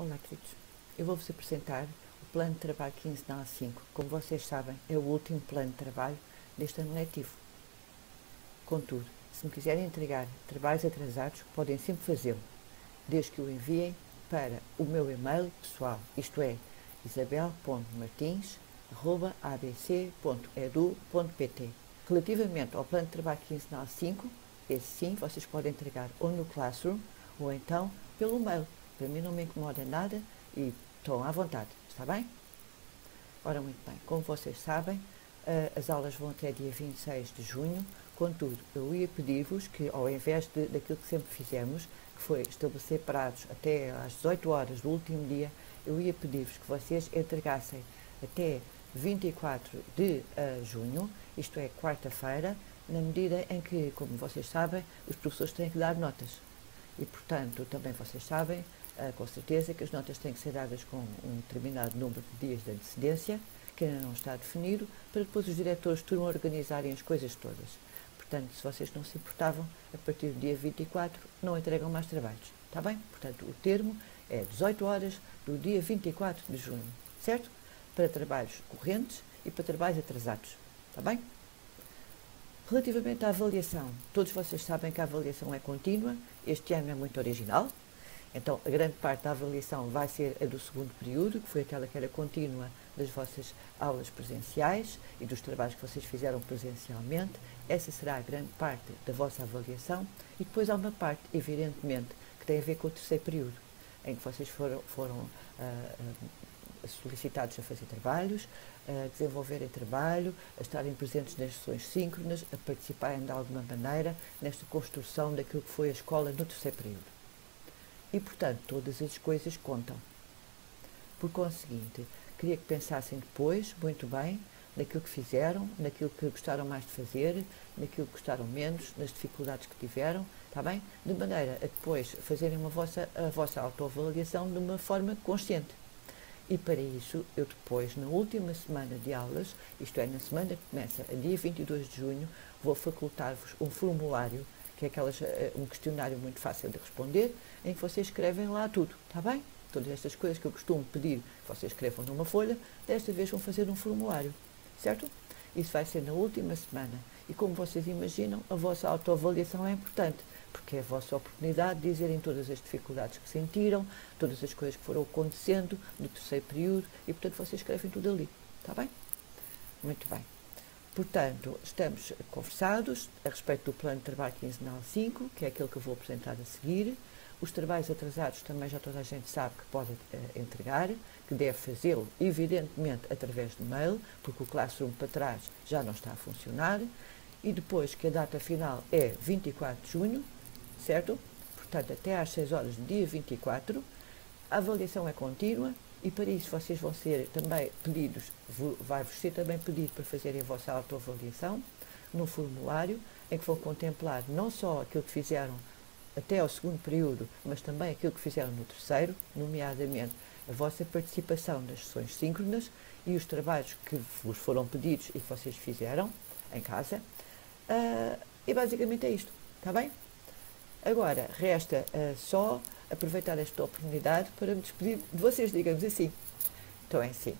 Olá, queridos. Eu vou-vos apresentar o Plano de Trabalho Quinzenal 5. Como vocês sabem, é o último plano de trabalho deste ano letivo. Contudo, se me quiserem entregar trabalhos atrasados, podem sempre fazê-lo, desde que o enviem para o meu e-mail pessoal, isto é, isabel.martins@abc.edu.pt. Relativamente ao Plano de Trabalho Quinzenal 5, esse sim, vocês podem entregar ou no Classroom ou então pelo mail. Para mim não me incomoda nada e estão à vontade, está bem? Ora, muito bem, como vocês sabem, as aulas vão até dia 26 de junho, contudo, eu ia pedir-vos que, ao invés daquilo que sempre fizemos, que foi estabelecer prazos até às 18 horas do último dia, eu ia pedir-vos que vocês entregassem até 24 de junho, isto é, quarta-feira, na medida em que, como vocês sabem, os professores têm que dar notas. E, portanto, também vocês sabem, com certeza, que as notas têm que ser dadas com um determinado número de dias de antecedência, que ainda não está definido, para depois os diretores de turma organizarem as coisas todas. Portanto, se vocês não se importavam, a partir do dia 24 não entregam mais trabalhos, está bem? Portanto, o termo é 18 horas do dia 24 de junho, certo? Para trabalhos correntes e para trabalhos atrasados, está bem? Relativamente à avaliação, todos vocês sabem que a avaliação é contínua, este ano é muito original, então a grande parte da avaliação vai ser a do segundo período, que foi aquela que era contínua das vossas aulas presenciais e dos trabalhos que vocês fizeram presencialmente, essa será a grande parte da vossa avaliação e depois há uma parte, evidentemente, que tem a ver com o terceiro período, em que vocês foram solicitados a fazer trabalhos, a desenvolverem trabalho, a estarem presentes nas sessões síncronas, a participarem de alguma maneira nesta construção daquilo que foi a escola no terceiro período. E, portanto, todas as coisas contam. Por conseguinte, queria que pensassem depois, muito bem, naquilo que fizeram, naquilo que gostaram mais de fazer, naquilo que gostaram menos, nas dificuldades que tiveram, está bem? De maneira a depois fazerem a vossa autoavaliação de uma forma consciente. E para isso, eu depois, na última semana de aulas, isto é, na semana que começa a dia 22 de junho, vou facultar-vos um formulário, que é um questionário muito fácil de responder, em que vocês escrevem lá tudo, está bem? Todas estas coisas que eu costumo pedir que vocês escrevam numa folha, desta vez vão fazer um formulário, certo? Isso vai ser na última semana. E como vocês imaginam, a vossa autoavaliação é importante, porque é a vossa oportunidade de dizerem todas as dificuldades que sentiram, todas as coisas que foram acontecendo no terceiro período, e portanto vocês escrevem tudo ali, está bem? Muito bem. Portanto, estamos conversados a respeito do plano de trabalho quinzenal 5, que é aquele que eu vou apresentar a seguir. Os trabalhos atrasados também já toda a gente sabe que pode entregar, que deve fazê-lo, evidentemente, através de mail, porque o Classroom para trás já não está a funcionar. E depois que a data final é 24 de junho, certo? Portanto, até às 6 horas do dia 24, a avaliação é contínua e para isso vocês vão ser também pedidos, vai-vos ser também pedido para fazerem a vossa autoavaliação num formulário em que vão contemplar não só aquilo que fizeram até ao segundo período, mas também aquilo que fizeram no terceiro, nomeadamente a vossa participação nas sessões síncronas e os trabalhos que vos foram pedidos e que vocês fizeram em casa. E basicamente é isto, está bem? Agora, resta só aproveitar esta oportunidade para me despedir de vocês, digamos assim. Então é assim,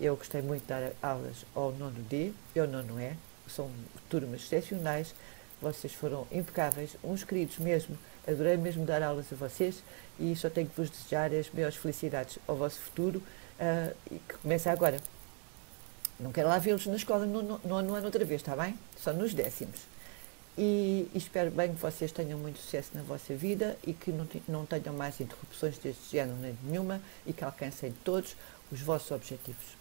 eu gostei muito de dar aulas ao nono D e ao nono E, são turmas excepcionais, vocês foram impecáveis, uns queridos mesmo, adorei mesmo dar aulas a vocês e só tenho que vos desejar as maiores felicidades ao vosso futuro e que começa agora. Não quero lá vê-los na escola no ano outra vez, está bem? Só nos décimos. E espero bem que vocês tenham muito sucesso na vossa vida e que não tenham mais interrupções deste género nem nenhuma e que alcancem todos os vossos objetivos.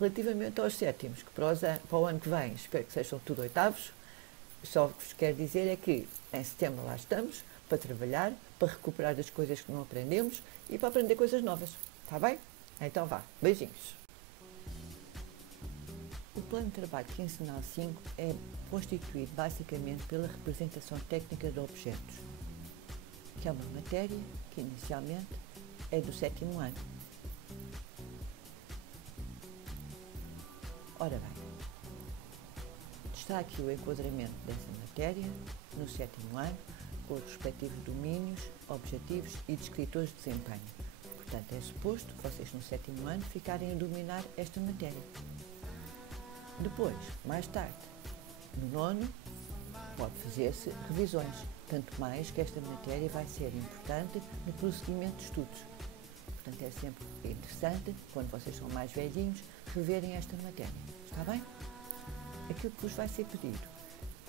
Relativamente aos sétimos, que para o ano que vem espero que sejam tudo oitavos, só o que vos quero dizer é que em setembro lá estamos para trabalhar, para recuperar as coisas que não aprendemos e para aprender coisas novas. Está bem? Então vá. Beijinhos. O plano de trabalho quinzenal 5 é constituído basicamente pela representação técnica de objetos, que é uma matéria que inicialmente é do sétimo ano. Ora bem, está aqui o enquadramento dessa matéria no sétimo ano, com os respectivos domínios, objetivos e descritores de desempenho. Portanto, é suposto vocês no 7º ano ficarem a dominar esta matéria. Depois, mais tarde, no 9º, pode fazer-se revisões, tanto mais que esta matéria vai ser importante no prosseguimento de estudos. Portanto, é sempre interessante, quando vocês são mais velhinhos, reverem esta matéria. Está bem? Aquilo que vos vai ser pedido,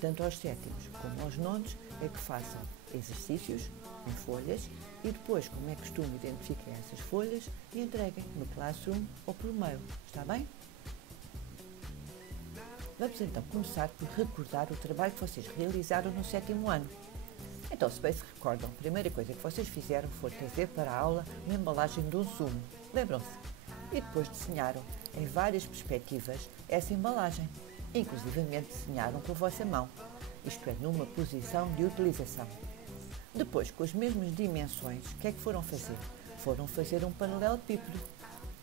tanto aos 7º como aos 9º, é que façam exercícios em folhas e depois, como é costume, identifiquem essas folhas e entreguem no Classroom ou por mail. Está bem? Vamos então começar por recordar o trabalho que vocês realizaram no 7º ano. Então, se bem se recordam, a primeira coisa que vocês fizeram foi trazer para a aula uma embalagem de um sumo. Lembram-se? E depois desenharam, em várias perspectivas, essa embalagem. Inclusivamente desenharam com a vossa mão, isto é, numa posição de utilização. Depois, com as mesmas dimensões, o que é que foram fazer? Foram fazer um paralelepípedo,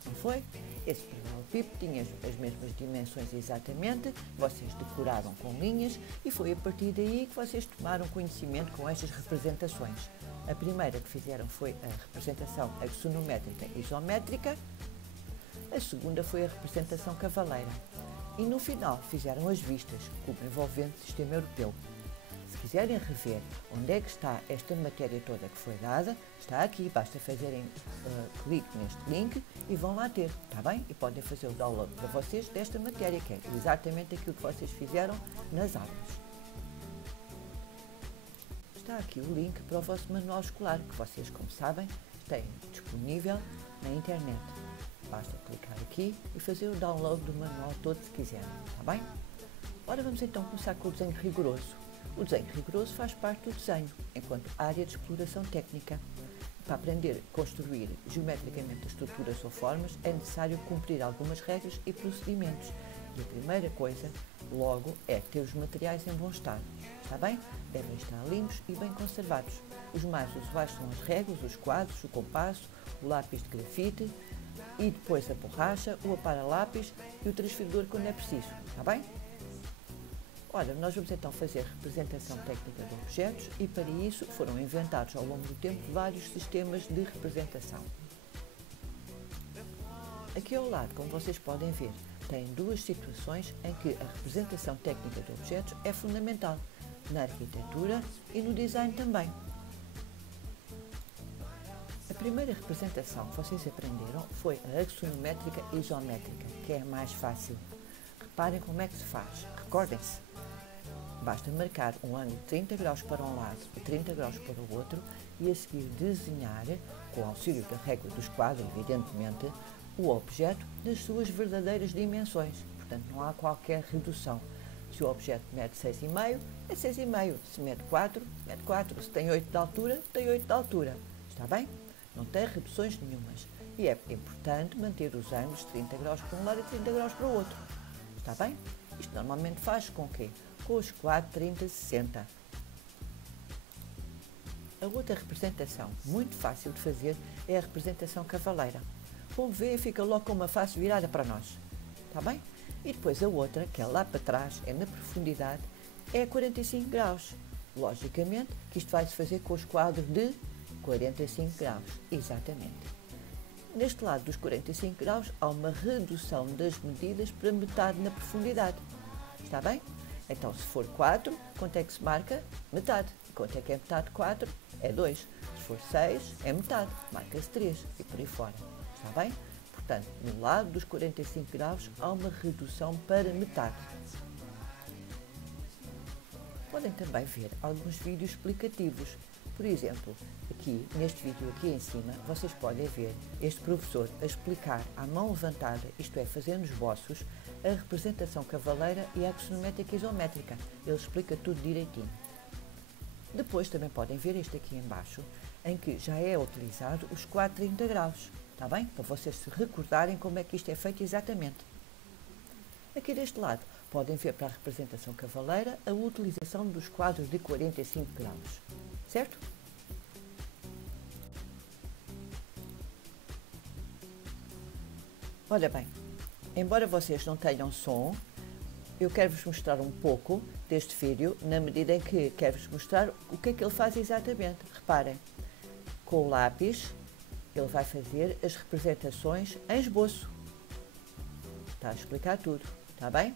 não foi? Esse paralelepípedo tinha as mesmas dimensões exatamente, vocês decoraram com linhas e foi a partir daí que vocês tomaram conhecimento com estas representações. A primeira que fizeram foi a representação axonométrica isométrica, a segunda foi a representação cavaleira e no final fizeram as vistas, como envolvente sistema europeu. Se quiserem rever onde é que está esta matéria toda que foi dada, está aqui, basta fazerem clique neste link e vão lá ter, está bem? E podem fazer o download para vocês desta matéria, que é exatamente aquilo que vocês fizeram nas aulas. Está aqui o link para o vosso manual escolar, que vocês, como sabem, têm disponível na internet. Basta clicar aqui e fazer o download do manual todo se quiserem, está bem? Ora, vamos então começar com o desenho rigoroso. O desenho rigoroso faz parte do desenho, enquanto área de exploração técnica. Para aprender a construir geometricamente estruturas ou formas, é necessário cumprir algumas regras e procedimentos. E a primeira coisa, logo, é ter os materiais em bom estado. Está bem? Devem estar limpos e bem conservados. Os mais usuais são as réguas, os quadros, o compasso, o lápis de grafite e depois a borracha, o apara-lápis e o transferidor quando é preciso. Está bem? Ora, nós vamos então fazer representação técnica de objetos e para isso foram inventados ao longo do tempo vários sistemas de representação. Aqui ao lado, como vocês podem ver, tem duas situações em que a representação técnica de objetos é fundamental, na arquitetura e no design também. A primeira representação que vocês aprenderam foi a axonométrica isométrica, que é a mais fácil. Reparem como é que se faz, recordem-se. Basta marcar um ângulo de 30 graus para um lado e 30 graus para o outro e a seguir desenhar, com o auxílio da régua do esquadro, evidentemente, o objeto nas suas verdadeiras dimensões. Portanto, não há qualquer redução. Se o objeto mede 6,5, é 6,5. Se mede 4, mede 4. Se tem 8 de altura, tem 8 de altura. Está bem? Não tem reduções nenhumas. E é importante manter os ângulos de 30 graus para um lado e 30 graus para o outro. Está bem? Isto normalmente faz com quê? Com os quadros 30, 60. A outra representação, muito fácil de fazer, é a representação cavaleira. Como vê, fica logo com uma face virada para nós. Está bem? E depois a outra, que é lá para trás, é na profundidade, é 45 graus. Logicamente que isto vai-se fazer com os quadros de 45 graus. Exatamente. Neste lado dos 45 graus há uma redução das medidas para metade na profundidade. Está bem? Então, se for 4, quanto é que se marca? Metade. E quanto é que é metade de 4? É 2. Se for 6, é metade. Marca-se 3 e por aí fora. Está bem? Portanto, no lado dos 45 graus há uma redução para metade. Podem também ver alguns vídeos explicativos. Por exemplo, aqui, neste vídeo aqui em cima, vocês podem ver este professor a explicar à mão levantada, isto é, fazendo esboços, a representação cavaleira e a axonométrica isométrica. Ele explica tudo direitinho. Depois também podem ver este aqui em baixo, em que já é utilizado os quadros 30 graus. Está bem? Para vocês se recordarem como é que isto é feito exatamente. Aqui deste lado, podem ver para a representação cavaleira a utilização dos quadros de 45 graus. Certo? Ora bem, embora vocês não tenham som, eu quero-vos mostrar um pouco deste vídeo, na medida em que quero-vos mostrar o que é que ele faz exatamente. Reparem, com o lápis, ele vai fazer as representações em esboço. Está a explicar tudo, está bem?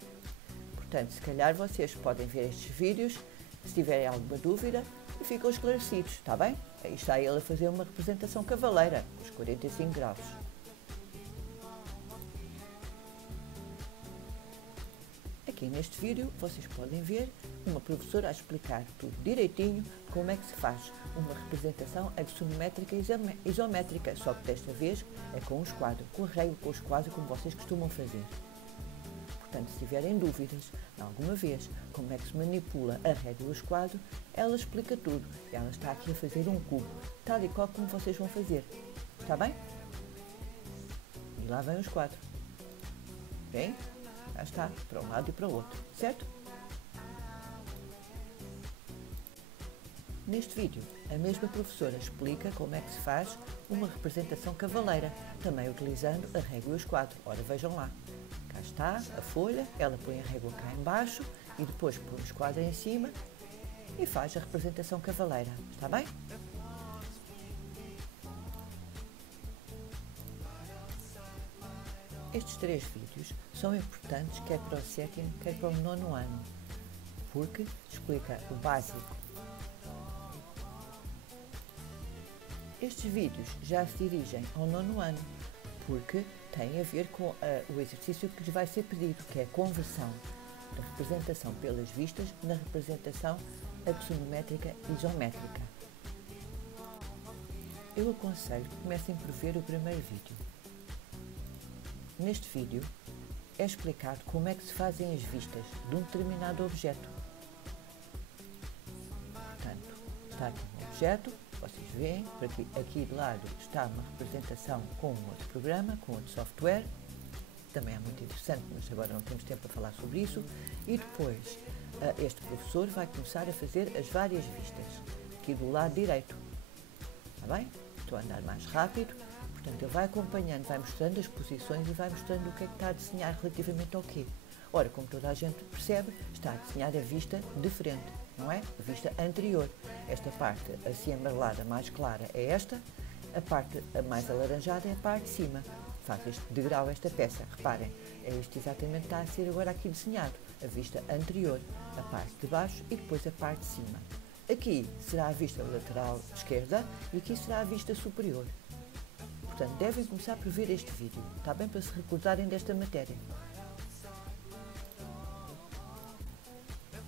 Portanto, se calhar vocês podem ver estes vídeos, se tiverem alguma dúvida, e ficam esclarecidos, está bem? Aí está ele a fazer uma representação cavaleira, os 45 graus. Aqui neste vídeo vocês podem ver uma professora a explicar tudo direitinho como é que se faz uma representação axonométrica e isométrica, só que desta vez é com o esquadro, com a régua, com o esquadro, como vocês costumam fazer. Portanto, se tiverem dúvidas, alguma vez, como é que se manipula a régua e o esquadro, ela explica tudo. Ela está aqui a fazer um cubo, tal e qual como vocês vão fazer. Está bem? E lá vem o esquadro. Bem? Já está, para um lado e para o outro, certo? Neste vídeo, a mesma professora explica como é que se faz uma representação cavaleira, também utilizando a régua e o esquadro. Ora, vejam lá. Cá está a folha, ela põe a régua cá em baixo e depois põe o esquadro em cima e faz a representação cavaleira. Está bem? Estes 3 vídeos são importantes quer para o 7º, quer para o 9º ano, porque explica o básico. Estes vídeos já se dirigem ao 9º ano, porque têm a ver com o exercício que lhes vai ser pedido, que é a conversão da representação pelas vistas na representação axonométrica e isométrica. Eu aconselho que comecem por ver o primeiro vídeo. Neste vídeo é explicado como é que se fazem as vistas de um determinado objeto. Portanto, está aqui um objeto, vocês veem, por aqui de lado está uma representação com um outro programa, com outro software, também é muito interessante, mas agora não temos tempo para falar sobre isso, e depois este professor vai começar a fazer as várias vistas, aqui do lado direito, está bem? Estou a andar mais rápido. Portanto, ele vai acompanhando, vai mostrando as posições e vai mostrando o que é que está a desenhar relativamente ao quê. Ora, como toda a gente percebe, está a desenhar a vista de frente, não é? A vista anterior. Esta parte assim amarelada, mais clara, é esta. A parte mais alaranjada é a parte de cima. Faz este degrau, esta peça. Reparem, é isto exatamente que está a ser agora aqui desenhado. A vista anterior, a parte de baixo e depois a parte de cima. Aqui será a vista lateral esquerda e aqui será a vista superior. Portanto, devem começar por ver este vídeo, está bem? Para se recordarem desta matéria.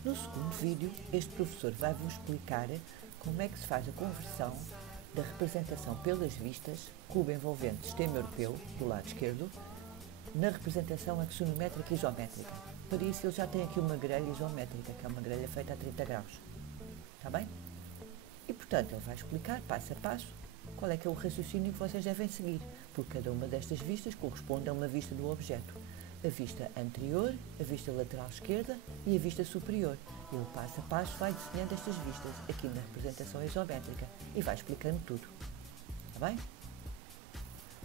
No segundo vídeo, este professor vai-vos explicar como é que se faz a conversão da representação pelas vistas, cubo envolvente sistema europeu, do lado esquerdo, na representação axonométrica e isométrica. Para isso, ele já tem aqui uma grelha isométrica, que é uma grelha feita a 30 graus. Está bem? E, portanto, ele vai explicar, passo a passo, qual é que é o raciocínio que vocês devem seguir, porque cada uma destas vistas corresponde a uma vista do objeto. A vista anterior, a vista lateral esquerda e a vista superior. Ele, passo a passo, vai desenhando estas vistas aqui na representação isométrica e vai explicando tudo. Está bem?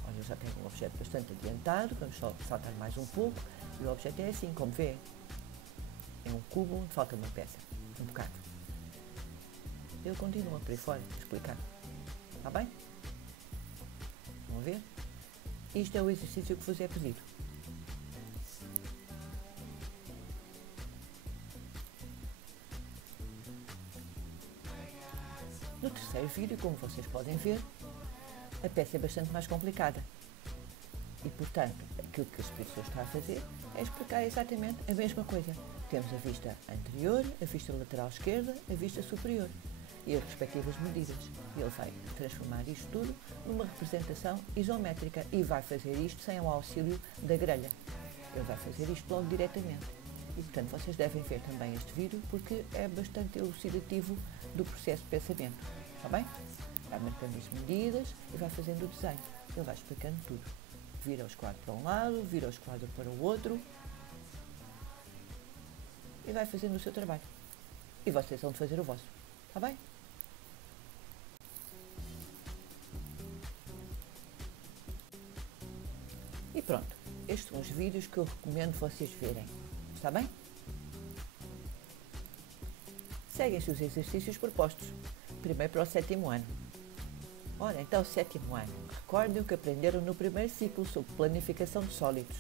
Olha, eu já tenho um objeto bastante adiantado, vamos só saltar mais um pouco, e o objeto é assim, como vê. É um cubo onde falta uma peça, um bocado. Ele continua por aí fora a explicar. Está bem? Vamos ver? Isto é o exercício que vos é pedido. No terceiro vídeo, como vocês podem ver, a peça é bastante mais complicada. E, portanto, aquilo que este professor está a fazer é explicar exatamente a mesma coisa. Temos a vista anterior, a vista lateral esquerda, a vista superior e as respectivas medidas. Ele vai transformar isto tudo numa representação isométrica e vai fazer isto sem o auxílio da grelha. Ele vai fazer isto logo diretamente. E, portanto, vocês devem ver também este vídeo porque é bastante elucidativo do processo de pensamento. Está bem? Vai marcando as medidas e vai fazendo o desenho. Ele vai explicando tudo. Vira o esquadro para um lado, vira o esquadro para o outro e vai fazendo o seu trabalho. E vocês vão fazer o vosso. Está bem? E pronto, estes são os vídeos que eu recomendo vocês verem, está bem? Seguem-se os exercícios propostos, primeiro para o 7º ano. Ora, então, sétimo ano. Recordem o que aprenderam no primeiro ciclo sobre planificação de sólidos.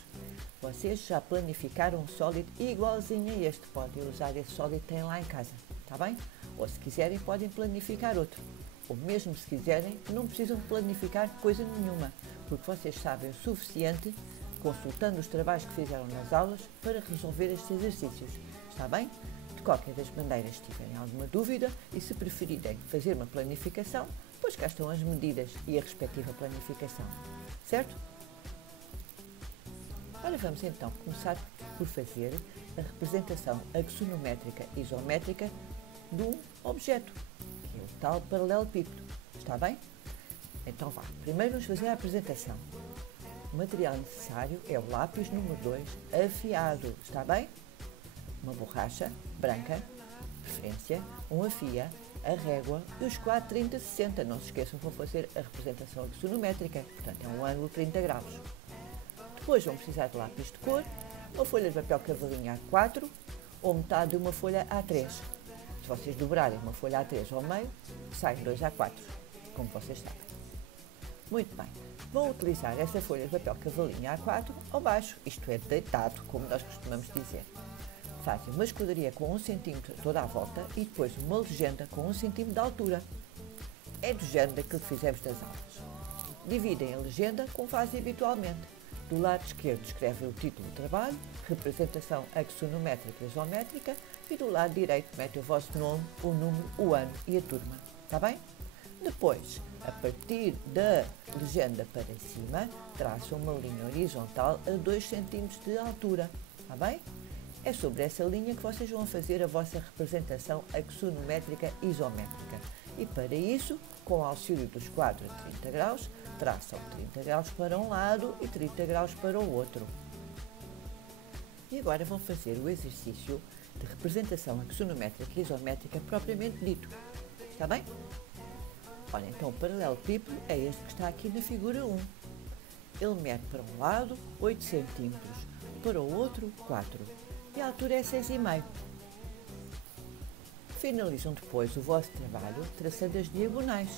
Vocês já planificaram um sólido igualzinho a este. Podem usar esse sólido que têm lá em casa, está bem? Ou se quiserem, podem planificar outro. Ou mesmo se quiserem, não precisam de planificar coisa nenhuma, porque vocês sabem o suficiente, consultando os trabalhos que fizeram nas aulas, para resolver estes exercícios. Está bem? De qualquer das maneiras, se tiverem alguma dúvida e se preferirem fazer uma planificação, pois cá estão as medidas e a respectiva planificação. Certo? Ora, vamos então começar por fazer a representação axonométrica e isométrica de um objeto, que é o tal paralelepípedo. Está bem? Então vá. Primeiro vamos fazer a apresentação. O material necessário é o lápis número 2 afiado. Está bem? Uma borracha branca, de preferência, um afia, a régua e os quadros 30-60. Não se esqueçam que vou fazer a representação axonométrica, portanto é um ângulo de 30 graus. Depois vão precisar de lápis de cor, uma folha de papel cavalinho A4 ou metade de uma folha A3. Se vocês dobrarem uma folha A3 ao meio, saem 2 A4, como vocês sabem. Muito bem, vão utilizar essa folha de papel cavalinho A4 ao baixo, isto é, deitado, como nós costumamos dizer. Fazem uma escudaria com 1 cm toda a volta e depois uma legenda com 1 cm de altura. É do género daquilo que fizemos das aulas. Dividem a legenda como fazem habitualmente. Do lado esquerdo escrevem o título do trabalho, representação axonométrica e isométrica, e do lado direito metem o vosso nome, o número, o ano e a turma. Está bem? Depois, a partir da legenda para cima, traçam uma linha horizontal a 2 cm de altura. Está bem? É sobre essa linha que vocês vão fazer a vossa representação axonométrica e isométrica. E para isso, com o auxílio dos quadros a 30 graus, traçam 30 graus para um lado e 30 graus para o outro. E agora vão fazer o exercício de representação axonométrica e isométrica propriamente dito. Está bem? Olha, então o paralelepípedo é este que está aqui na figura 1. Ele mede para um lado 8 cm, para o outro 4 e a altura é 6,5. Finalizam depois o vosso trabalho traçando as diagonais.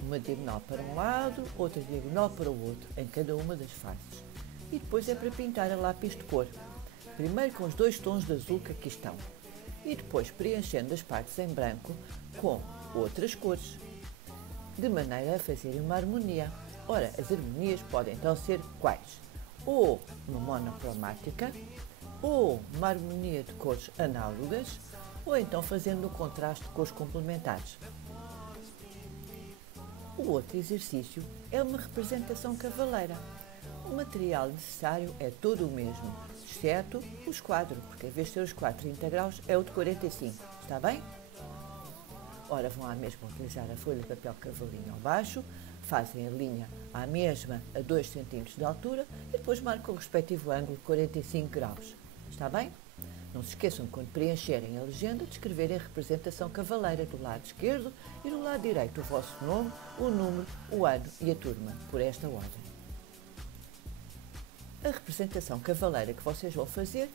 Uma diagonal para um lado, outra diagonal para o outro, em cada uma das faces. E depois é para pintar a lápis de cor. Primeiro com os 2 tons de azul que aqui estão. E depois preenchendo as partes em branco com outras cores. De maneira a fazerem uma harmonia. Ora, as harmonias podem então ser quais? Ou uma monocromática, ou uma harmonia de cores análogas, ou então fazendo o contraste de cores complementares. O outro exercício é uma representação cavaleira. O material necessário é todo o mesmo, exceto os quadros, porque em vez de ser os quadros 30 graus, é o de 45. Está bem? Ora, vão à mesma utilizar a folha de papel cavalinho ao baixo, fazem a linha à mesma a 2 cm de altura e depois marcam o respectivo ângulo de 45 graus. Está bem? Não se esqueçam de, quando preencherem a legenda, de escreverem a representação cavaleira do lado esquerdo e do lado direito o vosso nome, o número, o ano e a turma, por esta ordem. A representação cavaleira que vocês vão fazer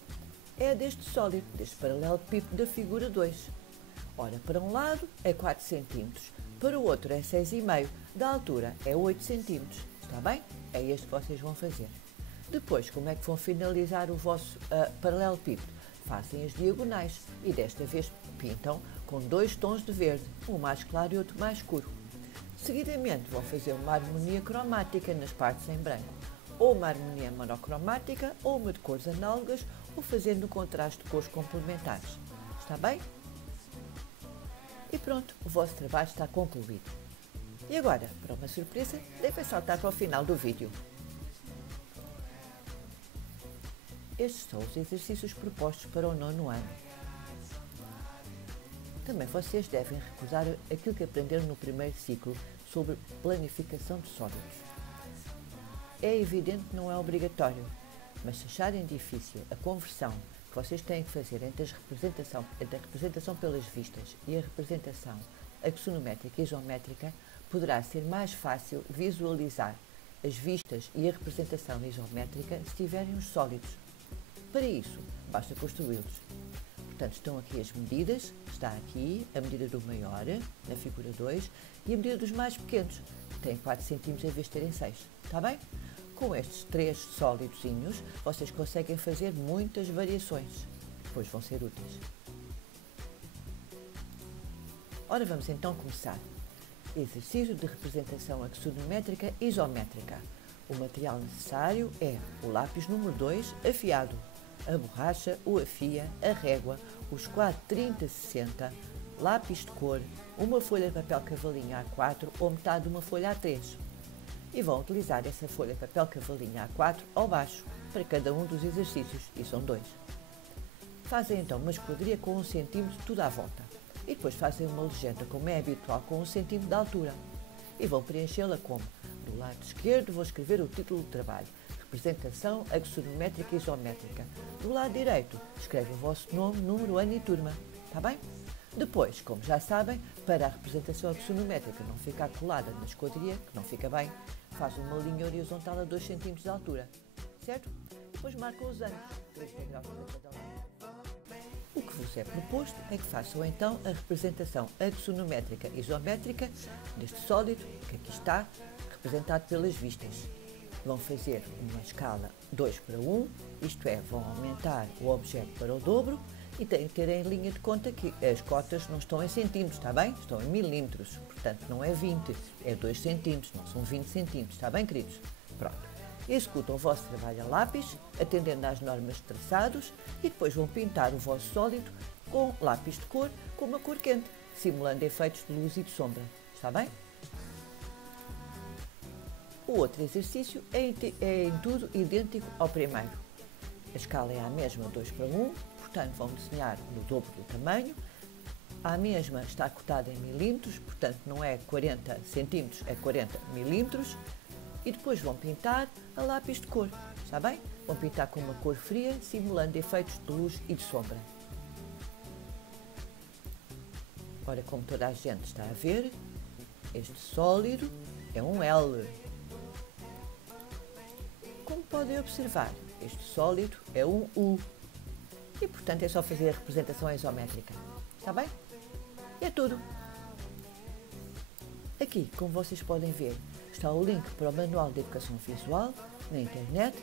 é a deste sólido, deste paralelepípedo da figura 2. Ora, para um lado é 4 cm, para o outro é 6,5, da altura é 8 cm. Está bem? É este que vocês vão fazer. Depois, como é que vão finalizar o vosso paralelepípedo? Fazem as diagonais e desta vez pintam com 2 tons de verde, um mais claro e outro mais escuro. Seguidamente vão fazer uma harmonia cromática nas partes em branco, ou uma harmonia monocromática, ou uma de cores análogas, ou fazendo o contraste de cores complementares. Está bem? E pronto, o vosso trabalho está concluído. E agora, para uma surpresa, devem saltar para o final do vídeo. Estes são os exercícios propostos para o 9º ano. Também vocês devem recusar aquilo que aprenderam no primeiro ciclo sobre planificação de sólidos. É evidente que não é obrigatório, mas se acharem difícil a conversão que vocês têm que fazer entre a representação pelas vistas e a representação axonométrica e isométrica, poderá ser mais fácil visualizar as vistas e a representação isométrica se tiverem os sólidos. Para isso, basta construí-los. Portanto, estão aqui as medidas, está aqui a medida do maior, na figura 2, e a medida dos mais pequenos, que têm 4 cm em vez de terem 6, está bem? Com estes 3 sólidozinhos, vocês conseguem fazer muitas variações, depois vão ser úteis. Ora, vamos então começar. Exercício de representação axonométrica isométrica. O material necessário é o lápis número 2 afiado, a borracha, o afia, a régua, os quadros 30-60, lápis de cor, uma folha de papel cavalinho A4 ou metade de uma folha A3. E vão utilizar essa folha de papel cavalinho A4 ao baixo para cada um dos exercícios, e são 2. Fazem então uma esquadria com 1 cm tudo à volta. E depois fazem uma legenda, como é habitual, com 1 cm de altura. E vão preenchê-la como? Do lado esquerdo vou escrever o título do trabalho, representação axonométrica isométrica. Do lado direito, escreve o vosso nome, número, ano e turma. Está bem? Depois, como já sabem, para a representação axonométrica não ficar colada na esquadria, que não fica bem, faz uma linha horizontal a 2 cm de altura. Certo? Depois marcam os anos, 30 graus para cada lado. O que vos é proposto é que façam então a representação axonométrica isométrica deste sólido, que aqui está, representado pelas vistas. Vão fazer uma escala 2 para 1, isto é, vão aumentar o objeto para o dobro e têm que ter em linha de conta que as cotas não estão em centímetros, está bem? Estão em milímetros, portanto não é 20, é 2 centímetros, não são 20 centímetros, está bem, queridos? Pronto. Executam o vosso trabalho a lápis, atendendo às normas de traçados e depois vão pintar o vosso sólido com lápis de cor com uma cor quente, simulando efeitos de luz e de sombra. Está bem? O outro exercício é em tudo idêntico ao primeiro. A escala é a mesma 2 para 1, portanto vão desenhar no dobro do tamanho. A mesma está cortada em milímetros, portanto não é 40 centímetros, é 40 milímetros. E depois vão pintar a lápis de cor, está bem? Vão pintar com uma cor fria, simulando efeitos de luz e de sombra. Ora, como toda a gente está a ver, este sólido é um L. Como podem observar, este sólido é um U. E, portanto, é só fazer a representação isométrica. Está bem? E é tudo. Aqui, como vocês podem ver, está o link para o Manual de Educação Visual na internet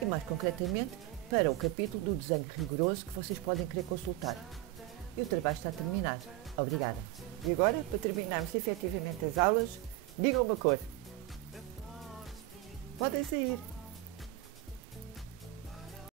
e, mais concretamente, para o capítulo do desenho rigoroso que vocês podem querer consultar. E o trabalho está terminado. Obrigada. E agora, para terminarmos efetivamente as aulas, digam uma cor. Podem sair.